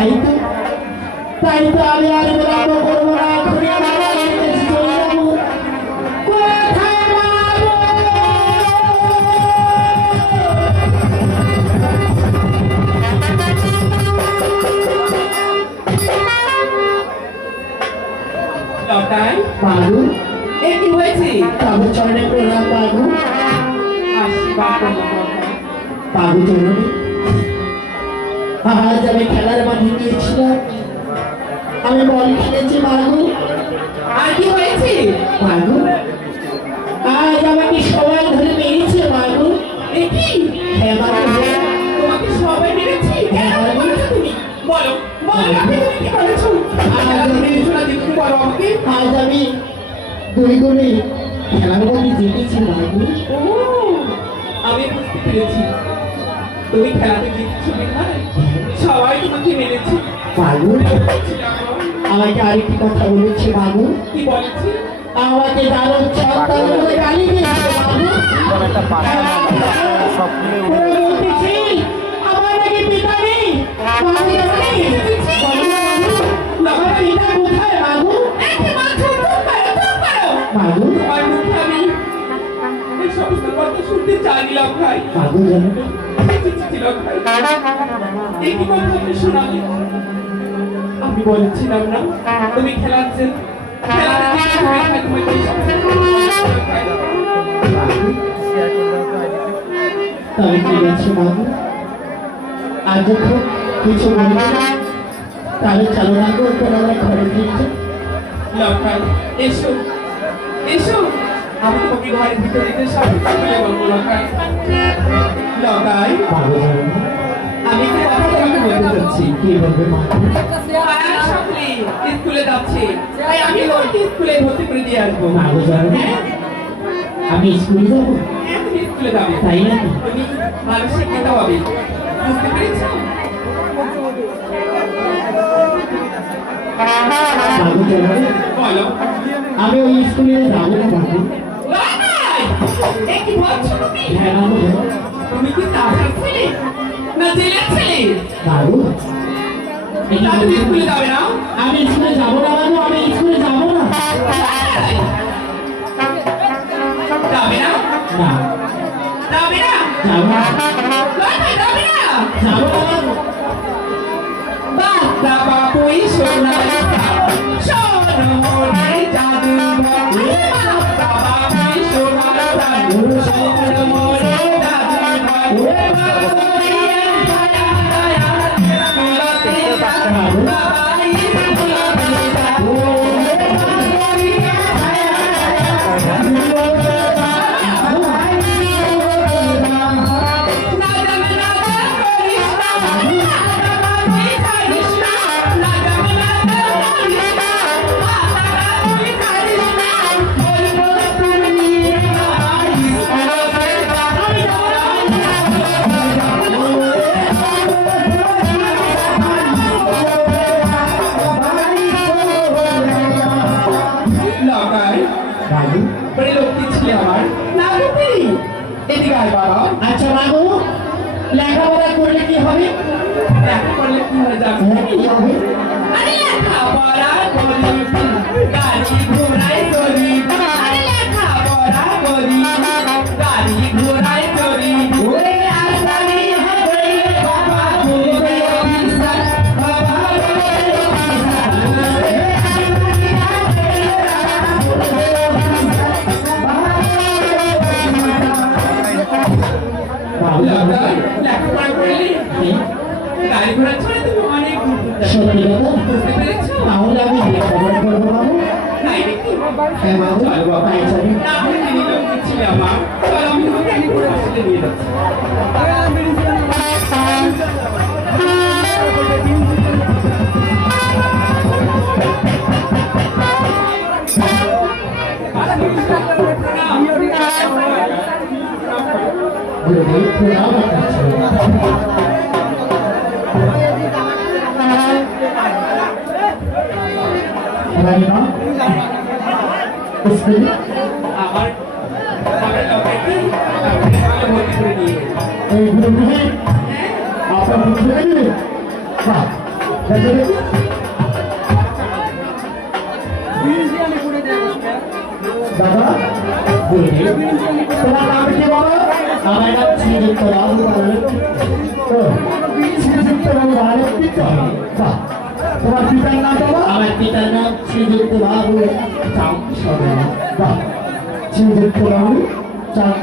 তাই তো তাই তো আমি আর বিলম্ব করব না। বাবু এ কি হয়েছে? বাবু চরণে প্রণাম বাবু। আশীর্বাদ বাবু চরণে আজ আমি খেলার মাঠে গিয়েছিলাম। আমি বল খেলেছি বাবু আর কি হয়েছে? বাবু আজ আমাকে সবাই ধরে মেরেছে এ কি হ্যাঁ বাবু হ্যাঁ। তোমাকে সবাই মেরেছি? আজ আমি জিতেছি আমি সবাই তোমাকে মেরেছে বাবু আমাকে আরেকটি কথা বলেছে বাবু। কি বলেছি? আমাকে দারুণ সন্তান বলে গালি দিয়েছে বাবু। আমার নাকি পিতা নেই। বাবু জানে? বলো না বাবু, আমার পিতা কোথায় বাবু? বাবু? তোমার মুখে আমি এই সমস্ত কথা শুনতে চাইনি ভাই। বাবু জানো আমি বলেছিলাম না তুমি খেলাচ্ছেন হয়। তবে ঠিক আছে বাবু আর কিছু বলবে না, তাহলে চালনা করতে আমরা ঘরে ফিরতে লক্ষাই এসো এসো আমি ঘরের ভিতরে যেতে সাহায্য আমি একটা কথা তোমাকে বলতে চাচ্ছি কি বলবে? মা পাড়ার সকলে স্কুলে যাচ্ছে। তাই আমি তোমাকে স্কুলে ভর্তি করে দিয়ে আসব। বাবু জানো হ্যাঁ? আমি স্কুলে যাব? হ্যাঁ, তুমি স্কুলে যাবে। তাই নাকি? তুমি ভালো শিক্ষিত হবে। বুঝতে পেরেছ? বাবু জানো বলো। আমি ওই স্কুলে যাব না বাবু হ্যাঁ তুমি কি তাহার ছেলে? না জেলের ছেলে। এই তা তুমি স্কুলে যাবে না? আমি স্কুলে বড় লক্ষ্মী ছিলে আমার। না লক্ষ্মী এদিকে আর বাবা। আচ্ছা বাবু লেখাপড়া করলে কি হবে? দেখা করলে কি হয়ে যাবে হ্যাঁ, কি হবে? আরে লেখাপড়া করি নাকি হ্যাঁ বাবু চলো বাবা তাই চলে না আমি তিনি লক্ষ্মী ছিলে আমার চলো আমি তোমাকে গাড়ি ঘোড়া সাথে নিয়ে যাচ্ছি গুরুদেব প্রণাম আপনার রানীমা স্কুলে আমার আমার লক্ষ্মী দেখি। দাদা বলি তোমার নাম কি বাবা আমার নাম শ্রীযুক্ত বাবু ও শ্রীযুক্ত বাবু ভারত বাহ তোমার পিতার নাম বাবা আমার পিতার নাম শ্রীযুক্ত বাবু। চাঁদ শ্রীযুক্ত বাবু চাঁদ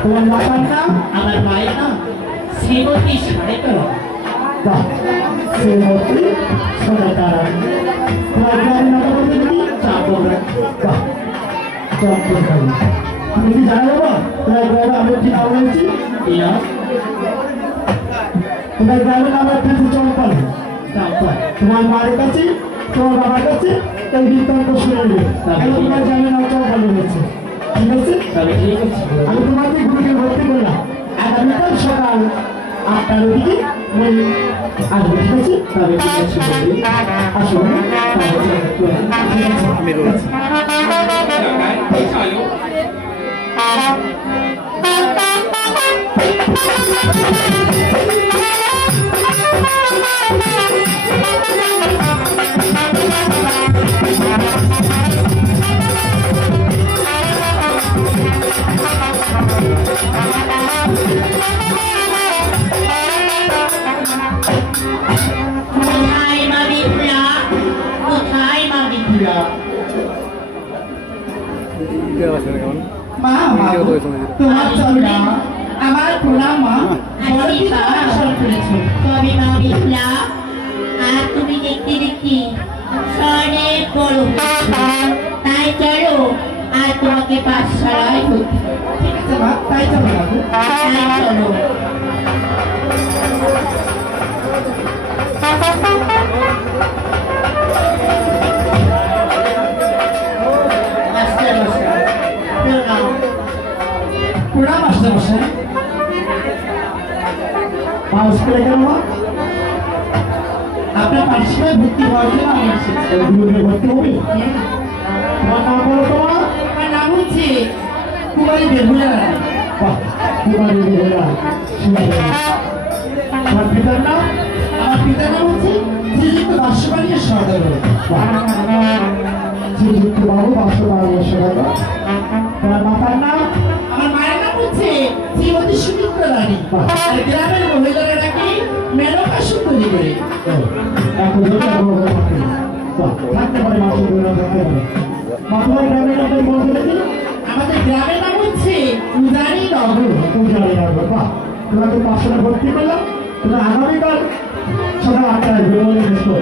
তোমার মাতার নাম? আমার মায়ের নাম শ্রীমতী সাড়েতলা বাহ। শ্রীমতী সাড়েতলা তোমার গ্রামের নাম বলতে বাহ। চট্টগ্রাম তুমি কি জানো বাবা? তোমার গ্রামে আমি কি নাম বলছি? তোমার গ্রামের নাম হচ্ছে চম্পল চম্পল তোমার মায়ের কাছে তোমার বাবার কাছে এই বৃত্তান্ত শুনে নেবে কেন তোমার চম্পল রয়েছে ঠিক আছে তবে ঠিক আছে আমি তোমাকে গুরুকে ভর্তি করলাম আগামীকাল সকাল আটটার দিকে আসবে ভিডিও আছে কেমন? মা মা ভিডিও করে তুমি তোমার চন্দ্রা আমার প্রণাম মা বড় পিতা আসন করেছে। তবে মা বিপ্লা আর তুমি দেখতে দেখতে অনেক বড় তাই চলো আর তোমাকে পাঠশালায় ভর্তি ঠিক আছে মা তাই চলো। তাই চলো। প্রণাম আসতে বসে। মা স্কুলে গেল আপনার পাঠশালায় ভর্তি হওয়ার জন্য আমি এসেছি ভর্তি হবে। তোমার নাম বলো তোমার আমার নাম হচ্ছে কুমারী বেহুলা। বাহ কুমারী বেহুলা। তোমার পিতার নাম? আমার পিতার নাম হচ্ছে শ্রীযুক্ত বাসবাড়িয়া সরকার সুন্দর রানী আর গ্রামের মহিলারা নাকি মেনকা সুন্দরী করে। থাকতে পারে মাথায় গ্রামের নামের বলতে আমাদের গ্রামের নাম হচ্ছে উজানি নগর। উজানি নগর বাহ তোমাকে পাঁচশোটা ভর্তি করলাম। তোমরা আগামীকাল সকাল আটটায় বেরোলে দেখো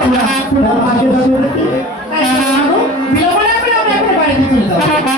তোমরা আগে যাবে। বিলম্ব না করে আমরা এখন বাড়িতে চলে যাব।